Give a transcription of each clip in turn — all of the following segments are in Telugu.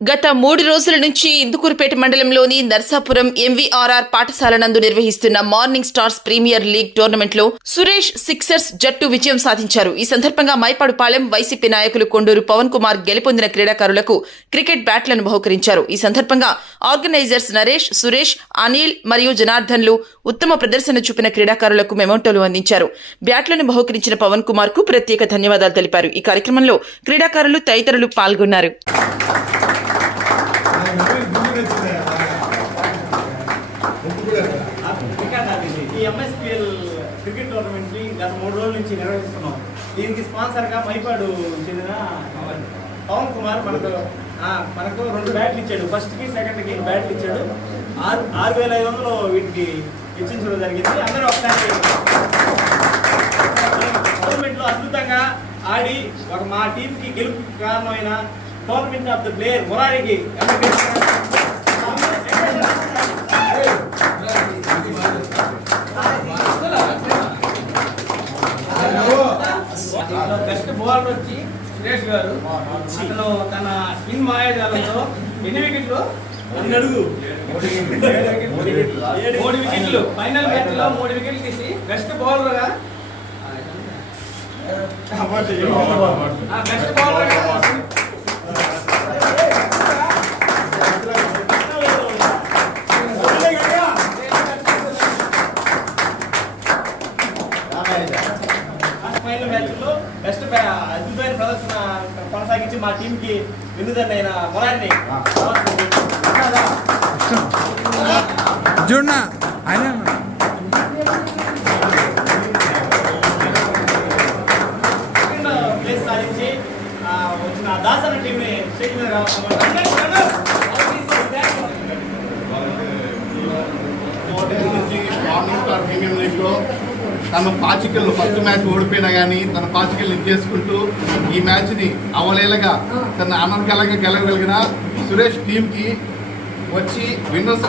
గత 3 రోజుల నుంచి ఇందుకూరుపేట మండలంలోని నర్సాపురం ఎంవీఆర్ఆర్ పాఠశాల నందు నిర్వహిస్తున్న మార్నింగ్ స్టార్స్ ప్రీమియర్ లీగ్ టోర్నమెంట్లో సురేష్ సిక్సర్స్ జట్టు విజయం సాధించారు. ఈ సందర్భంగా మైపాడుపాలెం వైసీపీ నాయకులు కొండూరు పవన్ కుమార్ గెలుపొందిన క్రీడాకారులకు క్రికెట్ బ్యాట్లను బహుకరించారు. ఈ సందర్భంగా ఆర్గనైజర్స్ నరేష్, సురేష్, అనిల్ మరియు జనార్దన్లు ఉత్తమ ప్రదర్శన చూపిన క్రీడాకారులకు మెమోంటోలు అందించారు. బ్యాట్లను బహుకరించిన పవన్ కుమార్ కు ప్రత్యేక ధన్యవాదాలు తెలిపారు. ఈ కార్యక్రమంలో క్రీడాకారులు తదితరులు పాల్గొన్నారు. ఈ ఎంఎస్పీఎల్ క్రికెట్ టోర్నమెంట్ ని గత 3 రోజుల నుంచి నిర్వహిస్తున్నాం. దీనికి స్పాన్సర్ గా మైపాడు చెందిన పవన్ కుమార్ మనకు 2 బ్యాట్లు ఇచ్చాడు. ఫస్ట్ కి సెకండ్ కి బ్యాట్లు ఇచ్చాడు. 6,500 వీటికి ఇచ్చించడం జరిగింది. అందరూ ఒకసారి టోర్నమెంట్ లో అద్భుతంగా ఆడి మా టీం కి గెలుపు కారణమైన టోర్నమెంట్ ఆఫ్ ద ప్లేయర్ మురారికి బెస్ట్ బౌలర్ వచ్చి సురేష్ గారు. అతను తన స్పిన్ మాయాజాలంతో 8 వికెట్లు 3 వికెట్లు ఫైనల్ మ్యాచ్ లో 3 వికెట్లు తీసి బెస్ట్ బౌలర్ గా ఫైనల్ మ్యాచ్ లో బెస్ట్ అద్భుతమైన ప్రదర్శన కొనసాగించి మా టీం కి వినుదన్నైన మొరారిని ప్లేస్ సాధించి వచ్చిన దాసన టీం ని స్టేజ్ మీద తన పాచికల్లో ఫస్ట్ మ్యాచ్ ఓడిపోయినా కానీ తన పాచికల్ని చేసుకుంటూ ఈ మ్యాచ్ని అవలేలగా తన ఆనందకరంగా గెలవగలిగిన సురేష్ టీంకి వచ్చి విన్నర్స్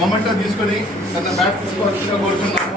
మొమెంటో తీసుకొని తన బ్యాట్ తీసుకోవాల్సిందిగా కోరుతున్నాము.